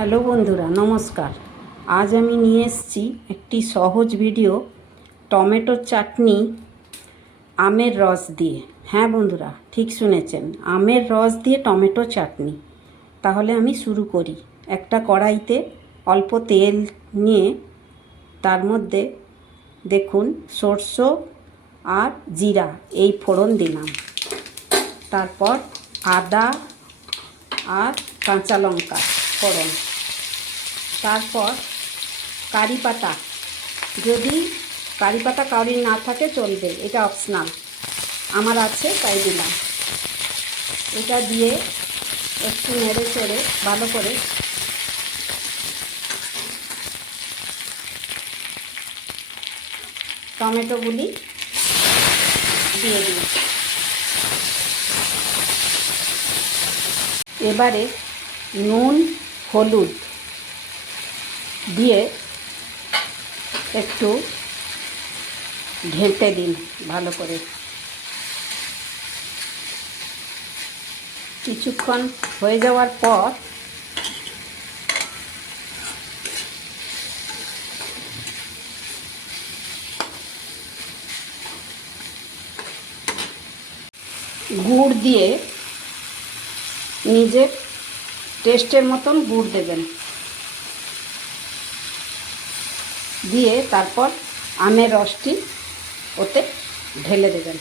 Hello বন্ধুরা, নমস্কার। আজ আমি নিয়ে এসেছি একটি সহজ ভিডিও, টমেটোর চাটনি আমের রস দিয়ে। হ্যাঁ বন্ধুরা, ঠিক শুনেছেন, আমের রস দিয়ে টমেটো চাটনি। তাহলে আমি শুরু করি। একটা কড়াইতে অল্প তেল নিয়ে তার মধ্যে দেখুন সরষে আর জিরা এই ফোড়ন দিলাম। তারপর আদা আর কাঁচা লঙ্কা ফোড়ন। তারপর কারি পাতা, যদি কারি পাতা কারির না থাকে চলবে, এটা অপশনাল, আমার আছে তাই দিলাম। এটা দিয়ে একটু নেড়ে চেড়ে ভালো করে টমেটোগুলি দিয়ে দিই। এবারে নুন হলুদ দিয়ে একটু ঘেঁটে দিন ভালো করে। কিছুক্ষণ হয়ে যাওয়ার পর গুড় দিয়ে নিজের টেস্টের মতন গুড় দেবেন, দিয়ে তারপর আমের রসটি ওতে ঢেলে দেবেন।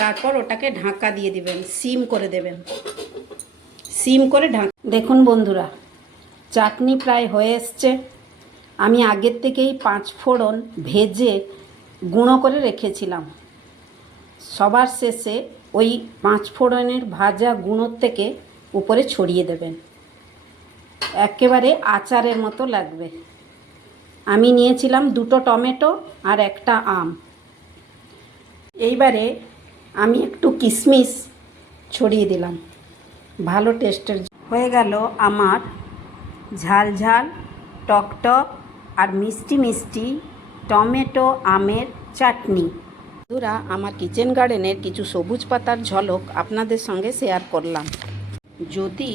তারপর ওটাকে ঢাকা দিয়ে দিবেন, সিম করে দেবেন, সিম করে দেখুন বন্ধুরা, চাটনি প্রায় হয়ে এসছে। আমি আগের থেকেই 5 ফোড়ন ভেজে গুঁড়ো করে রেখেছিলাম। সবার শেষে ওই 5 ফোড়নের ভাজা গুঁড়োর থেকে উপরে ছড়িয়ে দেবেন, একেবারে আচারের মতো লাগবে। আমি নিয়েছিলাম 2টো টমেটো আর একটা আম। এইবারে আমি একটু কিশমিশ ছড়িয়ে দিলাম, ভালো টেস্টের। হয়ে গেল আমার ঝাল ঝাল, টক টক আর মিষ্টি মিষ্টি টমেটো আমের চাটনি। বন্ধুরা, আমার কিচেন গার্ডেনের কিছু সবুজ পাতার ঝলক আপনাদের সঙ্গে শেয়ার করলাম। যদি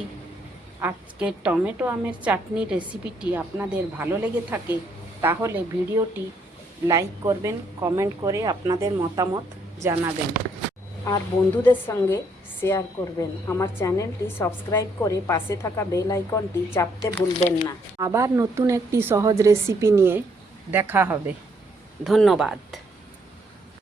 আজকের টমেটো আমের চাটনির রেসিপিটি আপনাদের ভালো লেগে থাকে তাহলে ভিডিওটি লাইক করবেন, কমেন্ট করে আপনাদের মতামত জানাবেন আর বন্ধুদের সঙ্গে শেয়ার করবেন। আমার চ্যানেলটি সাবস্ক্রাইব করে পাশে থাকা বেল আইকনটি চাপতে ভুলবেন না। আবার নতুন একটি সহজ রেসিপি নিয়ে দেখা হবে। ধন্যবাদ।